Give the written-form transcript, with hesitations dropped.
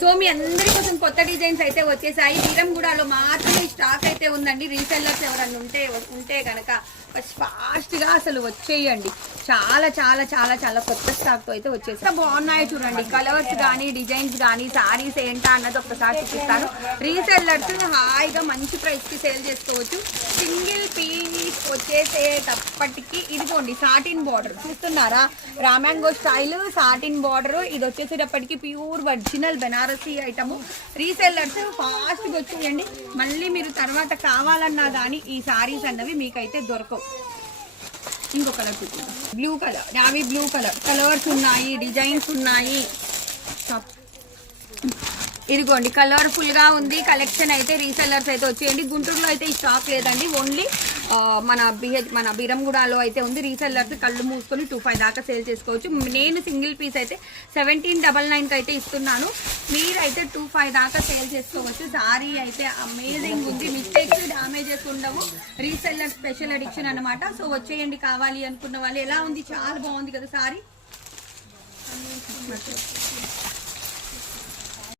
So మీ అందరి కోసం కొత్త డిజైన్స్ అయితే వచ్చేసాయి. బీరంగూడలో మాత్రమే స్టాక్ అయితే ఉందండి. రీసెల్లర్స్ ఎవరన్నా ఉంటే కనుక ఫాస్ట్ గా అసలు వచ్చేయండి. చాలా చాలా చాలా చాలా కొత్త స్టాక్ తో అయితే వచ్చేసి బాగున్నాయి చూడండి. కలర్స్ కానీ డిజైన్స్ కానీ సారీస్ ఏంటా అన్నది ఒక్కసారి చూపిస్తాను. రీసెల్లర్స్ హాయిగా మంచి ప్రైస్ కి సేల్ చేసుకోవచ్చు. సింగిల్ పీస్ వచ్చేసేటప్పటికి ఇదిగోండి సాటిన్ బార్డర్ చూస్తున్నారా, రామ్యాంగో స్టైల్ సాటిన్ బార్డర్. ఇది వచ్చేసేటప్పటికి pure original Banarasi item. Resellers fast గా వచ్చేయండి. మళ్ళీ మీరు తర్వాత కావాలన్నా కానీ ఈ సారీస్ అన్నవి మీకైతే దొరకవు. ఇంకో కలర్ చూద్దాం, blue colour, navy blue colour. Colours ఉన్నాయి, డిజైన్స్ ఉన్నాయి. ఇదిగోండి కలర్ఫుల్ గా ఉంది కలెక్షన్ అయితే. రీసెల్లర్స్ అయితే వచ్చేయండి. గుంటూరులో అయితే ఈ స్టాక్ లేదండి, ఓన్లీ మన బీరంగూడలో అయితే ఉంది. రీసెల్లర్స్ కళ్ళు మూసుకొని 25 దాకా సేల్ చేసుకోవచ్చు. నేను సింగిల్ పీస్ అయితే 1799 అయితే ఇస్తున్నాను. మీరైతే 25 దాకా సేల్ చేసుకోవచ్చు. సారీ అయితే అమేజింగ్ ఉంది, మిస్టేక్స్ డామేజెస్ ఉండవు. రీసెల్లర్ స్పెషల్ ఎడిషన్ అనమాట. సో వచ్చేయండి కావాలి అనుకున్న వాళ్ళు. ఎలా ఉంది, చాలా బాగుంది కదా సారీ.